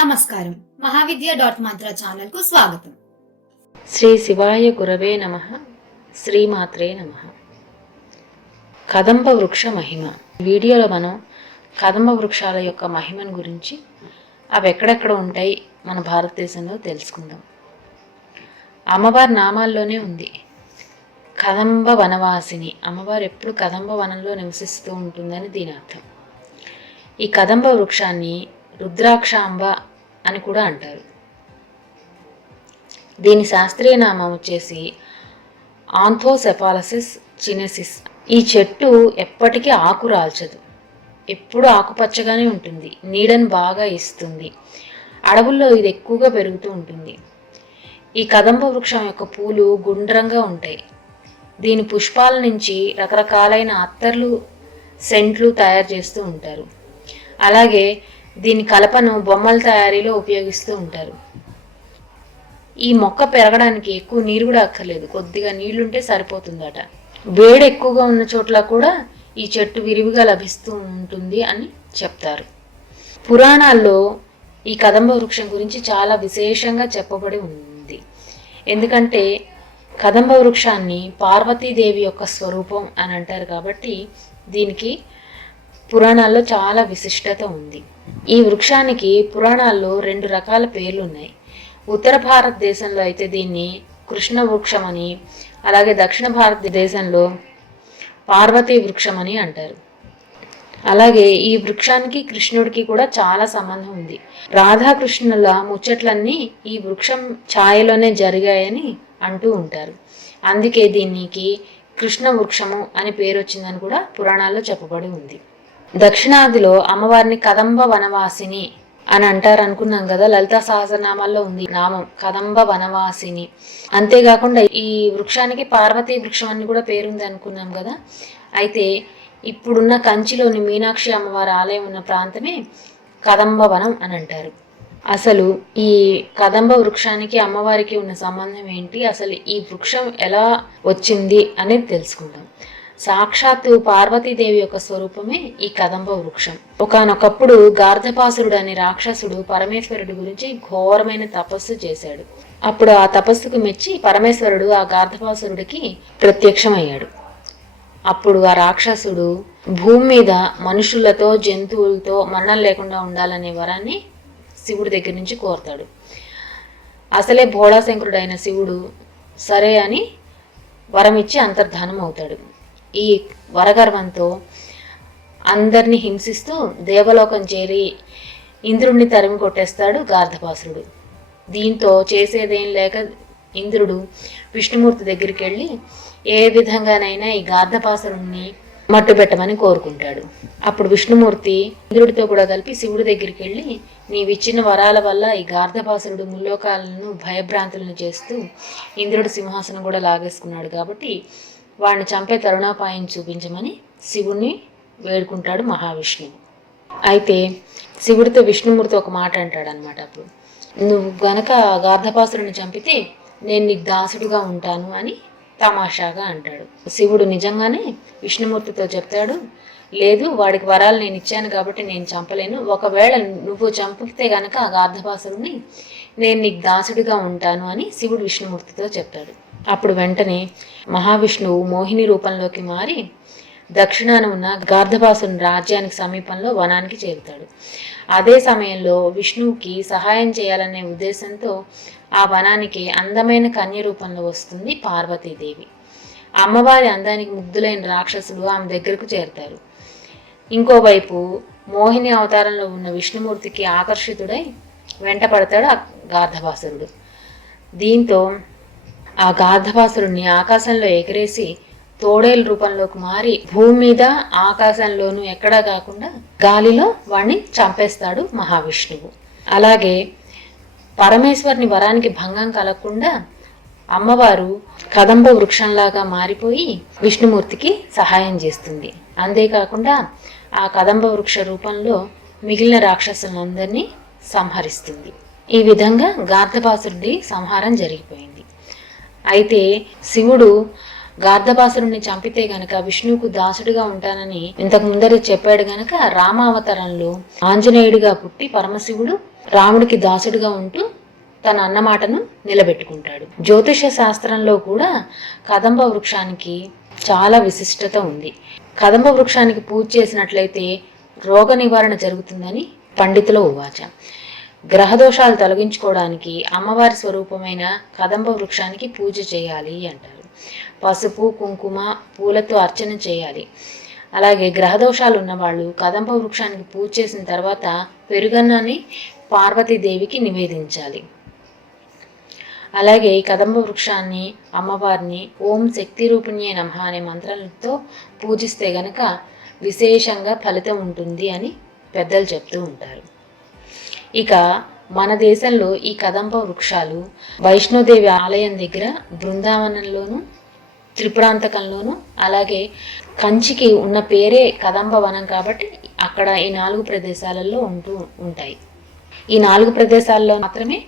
నమస్కారం. మహావిద్య.మంత్ర ఛానల్ కు స్వాగతం. శ్రీ శివాయ గురవే నమః. శ్రీమాత్రే నమః. కదంబ వృక్ష మహిమ. వీడియోలో మనం కదంబ వృక్షాల యొక్క మహిమను గురించి, అవి ఎక్కడెక్కడ ఉంటాయి మన భారతదేశంలో తెలుసుకుందాం. అమ్మవారి నామాల్లోనే ఉంది కదంబ వనవాసిని. అమ్మవారు ఎప్పుడు కదంబ వనంలో నివసిస్తూ ఉంటుందని దీని అర్థం. ఈ కదంబ వృక్షాన్ని రుద్రాక్షాంబ అని కూడా అంటారు. దీని శాస్త్రీయ నామం వచ్చేసి ఆంథోసెఫాలసిస్ చినెసిస్. ఈ చెట్టు ఎప్పటికీ ఆకు రాల్చదు, ఎప్పుడు ఆకుపచ్చగానే ఉంటుంది, నీడను బాగా ఇస్తుంది. అడవుల్లో ఇది ఎక్కువగా పెరుగుతూ ఉంటుంది. ఈ కదంబ వృక్షం యొక్క పూలు గుండ్రంగా ఉంటాయి. దీని పుష్పాల నుంచి రకరకాలైన అత్తర్లు, సెంట్లు తయారు చేస్తూ ఉంటారు. అలాగే దీని కలపను బొమ్మల తయారీలో ఉపయోగిస్తూ ఉంటారు. ఈ మొక్క పెరగడానికి ఎక్కువ నీరు కూడా అక్కర్లేదు, కొద్దిగా నీళ్లుంటే సరిపోతుందట. వేడి ఎక్కువగా ఉన్న చోట్ల కూడా ఈ చెట్టు విరివిగా లభిస్తూ ఉంటుంది అని చెప్తారు. పురాణాల్లో ఈ కదంబ వృక్షం గురించి చాలా విశేషంగా చెప్పబడి ఉంది. ఎందుకంటే కదంబ వృక్షాన్ని పార్వతీదేవి యొక్క స్వరూపం అని అంటారు కాబట్టి దీనికి పురాణాల్లో చాలా విశిష్టత ఉంది. ఈ వృక్షానికి పురాణాల్లో 2 రకాల పేర్లు ఉన్నాయి. ఉత్తర భారతదేశంలో అయితే దీన్ని కృష్ణ వృక్షం అని, అలాగే దక్షిణ భారతదేశంలో పార్వతీ వృక్షం అని అంటారు. అలాగే ఈ వృక్షానికి కృష్ణుడికి కూడా చాలా సంబంధం ఉంది. రాధాకృష్ణుల ముచ్చట్లన్నీ ఈ వృక్షం ఛాయలోనే జరిగాయని అంటూ ఉంటారు. అందుకే దీనికి కృష్ణ వృక్షము అని పేరు వచ్చిందని కూడా పురాణాల్లో చెప్పబడి ఉంది. దక్షిణాదిలో అమ్మవారిని కదంబ వనవాసిని అని అంటారు అనుకున్నాం కదా. లలితా సహస్రనామాల్లో ఉంది నామం కదంబ వనవాసిని. అంతేకాకుండా ఈ వృక్షానికి పార్వతీ వృక్షం అని కూడా పేరుంది అనుకున్నాం కదా. అయితే ఇప్పుడున్న కంచిలోని మీనాక్షి అమ్మవారి ఆలయం ఉన్న ప్రాంతమే కదంబ వనం అని అంటారు. అసలు ఈ కదంబ వృక్షానికి అమ్మవారికి ఉన్న సంబంధం ఏంటి, అసలు ఈ వృక్షం ఎలా వచ్చింది అనేది తెలుసుకుందాం. సాక్షాత్తు పార్వతీదేవి యొక్క స్వరూపమే ఈ కదంబ వృక్షం. ఒకానొకప్పుడు గార్ధపాసురుడు అనే రాక్షసుడు పరమేశ్వరుడి గురించి ఘోరమైన తపస్సు చేశాడు. అప్పుడు ఆ తపస్సుకు మెచ్చి పరమేశ్వరుడు ఆ గార్ధపాసురుడికి ప్రత్యక్షమయ్యాడు. అప్పుడు ఆ రాక్షసుడు భూమి మీద మనుషులతో జంతువులతో మరణం లేకుండా ఉండాలనే వరాన్ని శివుడి దగ్గర నుంచి కోరతాడు. అసలే భోళాశంకరుడు అయిన శివుడు సరే అని వరం ఇచ్చి అంతర్ధానం అవుతాడు. ఈ వరగర్వంతో అందరినీ హింసిస్తూ దేవలోకం చేరి ఇంద్రుడిని తరిమి కొట్టేస్తాడు గార్ధపాసురుడు. దీంతో చేసేదేం లేక ఇంద్రుడు విష్ణుమూర్తి దగ్గరికి వెళ్ళి ఏ విధంగానైనా ఈ గార్ధపాసురుడిని మట్టు పెట్టమని కోరుకుంటాడు. అప్పుడు విష్ణుమూర్తి ఇంద్రుడితో కూడా కలిపి శివుడి దగ్గరికి వెళ్ళి, నీవిచ్చిన వరాల వల్ల ఈ గార్ధపాసురుడు ముల్లోకాలను భయభ్రాంతులను చేస్తూ ఇంద్రుడి సింహాసనం కూడా లాగేసుకున్నాడు కాబట్టి వాడిని చంపే తరుణోపాయం చూపించమని శివుణ్ణి వేడుకుంటాడు మహావిష్ణువు. అయితే శివుడితో విష్ణుమూర్తి ఒక మాట అంటాడు అనమాట. అప్పుడు నువ్వు గనక గార్ధపాసురుని చంపితే నేను నీకు దాసుడిగా ఉంటాను అని తమాషాగా అంటాడు. శివుడు నిజంగానే విష్ణుమూర్తితో చెప్తాడు, లేదు వాడికి వరాలు నేను ఇచ్చాను కాబట్టి నేను చంపలేను, ఒకవేళ నువ్వు చంపితే గనక ఆ గార్ధపాసురుని నేను నీకు దాసుడిగా ఉంటాను అని శివుడు విష్ణుమూర్తితో చెప్తాడు. అప్పుడు వెంటనే మహావిష్ణువు మోహిని రూపంలోకి మారి దక్షిణాన ఉన్న గార్ధపాసుని రాజ్యానికి సమీపంలో వనానికి చేరుతాడు. అదే సమయంలో విష్ణువుకి సహాయం చేయాలనే ఉద్దేశంతో ఆ వనానికి అందమైన కన్య రూపంలో వస్తుంది పార్వతీదేవి. అమ్మవారి అందానికి ముగ్ధులైన రాక్షసులు ఆమె దగ్గరకు చేరుతారు. ఇంకోవైపు మోహిని అవతారంలో ఉన్న విష్ణుమూర్తికి ఆకర్షితుడై వెంట పడతాడు ఆ గార్ధపాసురుడు. దీంతో ఆ గార్ధపాసురుణ్ణి ఆకాశంలో ఎగిరేసి తోడేలు రూపంలోకి మారి భూమి మీద ఆకాశంలోనూ ఎక్కడా కాకుండా గాలిలో వాణ్ణి చంపేస్తాడు మహావిష్ణువు. అలాగే పరమేశ్వరుని వరానికి భంగం కలగకుండా అమ్మవారు కదంబ వృక్షంలాగా మారిపోయి విష్ణుమూర్తికి సహాయం చేస్తుంది. అంతేకాకుండా ఆ కదంబ వృక్ష రూపంలో మిగిలిన రాక్షసులందరినీ సంహరిస్తుంది. ఈ విధంగా గార్ధపాసురుడి సంహారం జరిగిపోయింది. అయితే శివుడు గార్ధబాసురుణ్ణి చంపితే గనక విష్ణువుకు దాసుడిగా ఉంటానని ఇంతకు ముందరే చెప్పాడు గనక రామావతారంలో ఆంజనేయుడిగా పుట్టి పరమశివుడు రాముడికి దాసుడిగా ఉంటూ తన అన్నమాటను నిలబెట్టుకుంటాడు. జ్యోతిష శాస్త్రంలో కూడా కదంబ వృక్షానికి చాలా విశిష్టత ఉంది. కదంబ వృక్షానికి పూజ చేసినట్లయితే రోగ నివారణ జరుగుతుందని పండితుల ఉవాచ. గ్రహదోషాలు తొలగించుకోవడానికి అమ్మవారి స్వరూపమైన కదంబ వృక్షానికి పూజ చేయాలి అంటారు. పసుపు కుంకుమ పూలతో అర్చన చేయాలి. అలాగే గ్రహదోషాలు ఉన్నవాళ్ళు కదంబ వృక్షానికి పూజ చేసిన తర్వాత పెరుగన్నాన్ని పార్వతీదేవికి నివేదించాలి. అలాగే ఈ కదంబ వృక్షాన్ని అమ్మవారిని ఓం శక్తి రూపిణ్యే నమః అనే మంత్రాలతో పూజిస్తే గనక విశేషంగా ఫలితం ఉంటుంది అని పెద్దలు చెప్తూ ఉంటారు. ఇక మన దేశంలో ఈ కదంబ వృక్షాలు వైష్ణోదేవి ఆలయం దగ్గర బృందావనంలోను త్రిపురాంతకంలోను అలాగే కంచికి ఉన్న పేరే కదంబ వనం కాబట్టి అక్కడ ఈ 4 ప్రదేశాలలో ఉంటాయి. ఈ 4 ప్రదేశాల్లో మాత్రమే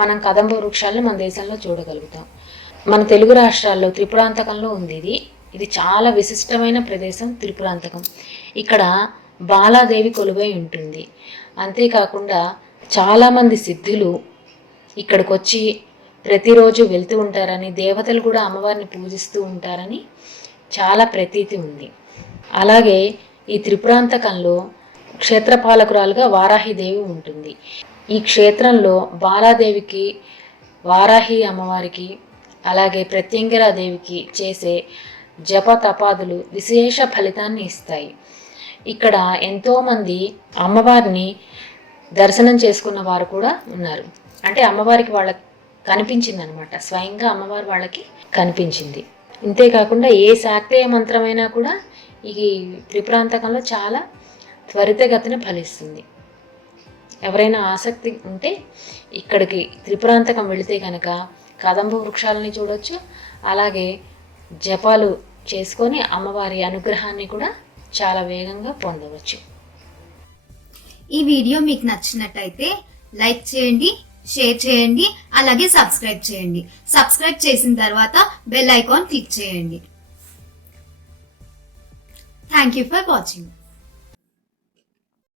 మనం కదంబ వృక్షాలను మన దేశంలో చూడగలుగుతాం. మన తెలుగు రాష్ట్రాల్లో త్రిపురాంతకంలో ఉంది. ఇది చాలా విశిష్టమైన ప్రదేశం త్రిపురాంతకం. ఇక్కడ బాలాదేవి కొలువై ఉంటుంది. అంతేకాకుండా చాలామంది సిద్ధులు ఇక్కడికి వచ్చి ప్రతిరోజు వెళ్తూ ఉంటారని, దేవతలు కూడా అమ్మవారిని పూజిస్తూ ఉంటారని చాలా ప్రతీతి ఉంది. అలాగే ఈ త్రిపురాంతకంలో క్షేత్రపాలకురాలుగా వారాహిదేవి ఉంటుంది. ఈ క్షేత్రంలో బాలాదేవికి, వారాహి అమ్మవారికి అలాగే ప్రత్యంగిరాదేవికి చేసే జప తపాదులు విశేష ఫలితాన్ని ఇస్తాయి. ఇక్కడ ఎంతోమంది అమ్మవారిని దర్శనం చేసుకున్న వారు కూడా ఉన్నారు. అంటే అమ్మవారికి వాళ్ళకి కనిపించింది అనమాట, స్వయంగా అమ్మవారు వాళ్ళకి కనిపించింది. ఇంతేకాకుండా ఏ శాక్తేయ మంత్రమైనా కూడా ఈ త్రిపురాంతకంలో చాలా త్వరితగతిన ఫలిస్తుంది. ఎవరైనా ఆసక్తి ఉంటే ఇక్కడికి త్రిపురాంతకం వెళితే కనుక కదంబ వృక్షాలని చూడొచ్చు. అలాగే జపాలు చేసుకొని అమ్మవారి అనుగ్రహాన్ని కూడా చాలా వేగంగా పొందవచ్చు. ఈ వీడియో మీకు నచ్చినట్టయితే లైక్ చేయండి, షేర్ చేయండి, అలాగే సబ్స్క్రైబ్ చేయండి. సబ్స్క్రైబ్ చేసిన తర్వాత బెల్ ఐకాన్ క్లిక్ చేయండి. Thank you for watching.